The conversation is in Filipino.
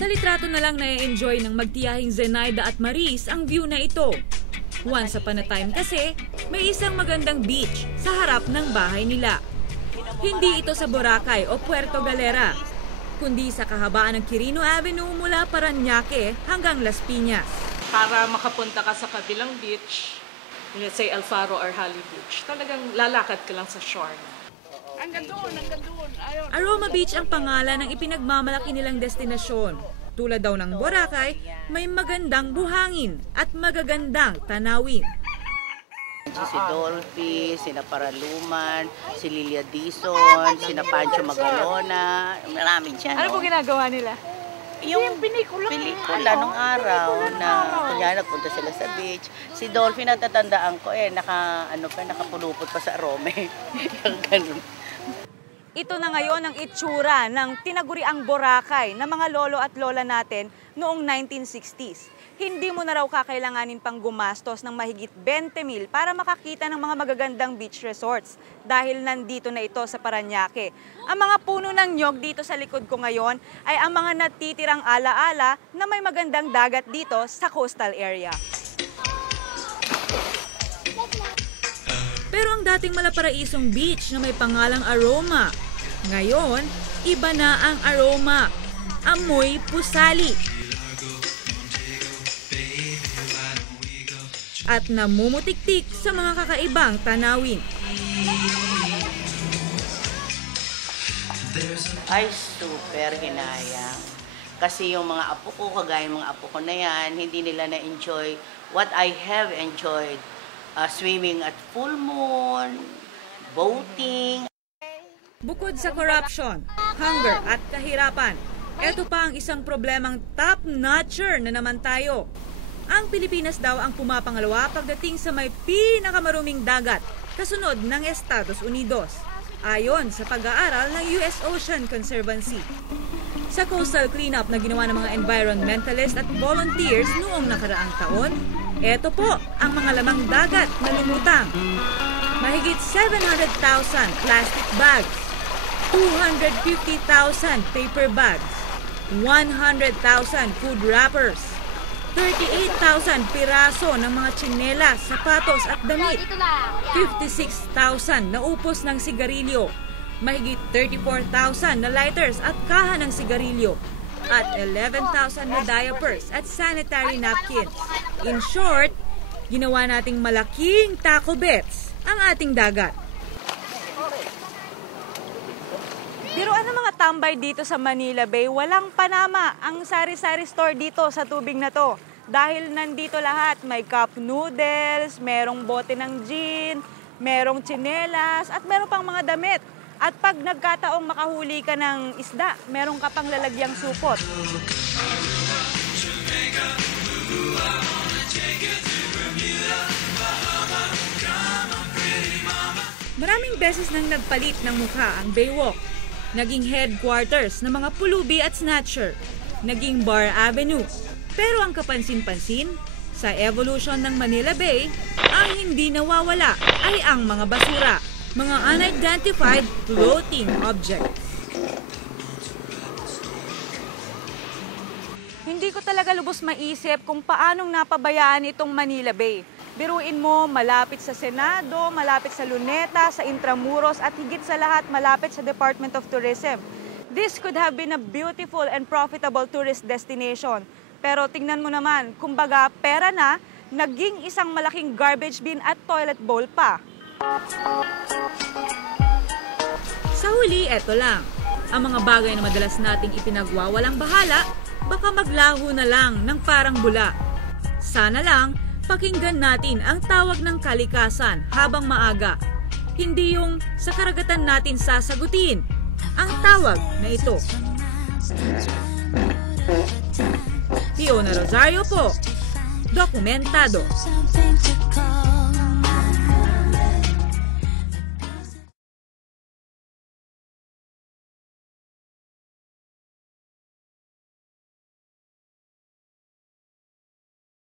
Sa litrato na lang na-enjoy ng magtiyahing Zenaida at Maris ang view na ito. Once upon a time kasi, may isang magandang beach sa harap ng bahay nila. Hindi ito sa Boracay o Puerto Galera, kundi sa kahabaan ng Quirino Avenue mula Parañaque hanggang Las Piñas. Para makapunta ka sa kabilang beach, let's say Alfaro or Hali Beach, talagang lalakad ka lang sa shore. Hanggang doon. Ayun. Aroma Beach ang pangalan ng ipinagmamalaki nilang destinasyon. Tulad daw ng Boracay, may magandang buhangin at magagandang tanawin. Si Dolphy, sina Paraluman, si Lilia Dizon, sina Pancho Magalona, marami dyan. Ano po ginagawa nila? Yung pelikula nung araw na kunya nagpunta sila sa beach. Si Dolphy natatandaan ko nakapulupot pa sa Rome. Ganun. Ito na ngayon ang itsura ng tinaguriang Boracay ng mga lolo at lola natin noong 1960s. Hindi mo na raw kakailanganin pang gumastos ng mahigit 20,000 para makakita ng mga magagandang beach resorts dahil nandito na ito sa Parañaque. Ang mga puno ng nyog dito sa likod ko ngayon ay ang mga natitirang alaala na may magandang dagat dito sa coastal area. Pero ang dating Malaparaisong Beach na may pangalang Aroma, ngayon, iba na ang aroma. Amoy pusali. At namumutiktik sa mga kakaibang tanawin. Ay, super hinayang. Kasi yung mga apo ko, kagaya ng mga apo ko na yan, hindi nila na-enjoy what I have enjoyed. Swimming at full moon, boating. Bukod sa corruption, hunger at kahirapan, ito pa ang isang problemang top-notcher na naman tayo. Ang Pilipinas daw ang pumapangalawa pagdating sa may pinakamaruming dagat, kasunod ng Estados Unidos, ayon sa pag-aaral ng US Ocean Conservancy. Sa coastal cleanup na ginawa ng mga environmentalist at volunteers noong nakaraang taon, eto po ang mga lamang dagat na lumutang. Mahigit 700,000 plastic bags, 250,000 paper bags, 100,000 food wrappers, 38,000 piraso ng mga tsinelas, sapatos at damit, 56,000 na upos ng sigarilyo, mahigit 34,000 na lighters at kaha ng sigarilyo, at 11,000 na diapers at sanitary napkins. In short, ginawa nating malaking taco beds ang ating dagat. Biruan ng mga tambay dito sa Manila Bay, walang panama ang sari-sari store dito sa tubig na to. Dahil nandito lahat, may cup noodles, merong bote ng gin, merong tsinelas, at meron pang mga damit. At pag nagkataong makahuli ka ng isda, meron ka pang lalagyang supot. Maraming beses nang nagpalit ng mukha ang Baywalk. Naging headquarters ng mga pulubi at snatcher. Naging Bar Avenue. Pero ang kapansin-pansin, sa evolution ng Manila Bay, ang hindi nawawala ay ang mga basura. Mga unidentified floating objects. Hindi ko talaga lubos maisip kung paanong napabayaan itong Manila Bay. Biruin mo, malapit sa Senado, malapit sa Luneta, sa Intramuros, at higit sa lahat, malapit sa Department of Tourism. This could have been a beautiful and profitable tourist destination. Pero tingnan mo naman, kumbaga pera na, naging isang malaking garbage bin at toilet bowl pa. Sa huli, eto lang. Ang mga bagay na madalas nating ipinagwawalang bahala, baka maglaho na lang ng parang bula. Sana lang, pakinggan natin ang tawag ng kalikasan habang maaga. Hindi yung sa karagatan natin sasagutin. Ang tawag na ito. Fiona Rosario po, Dokumentado.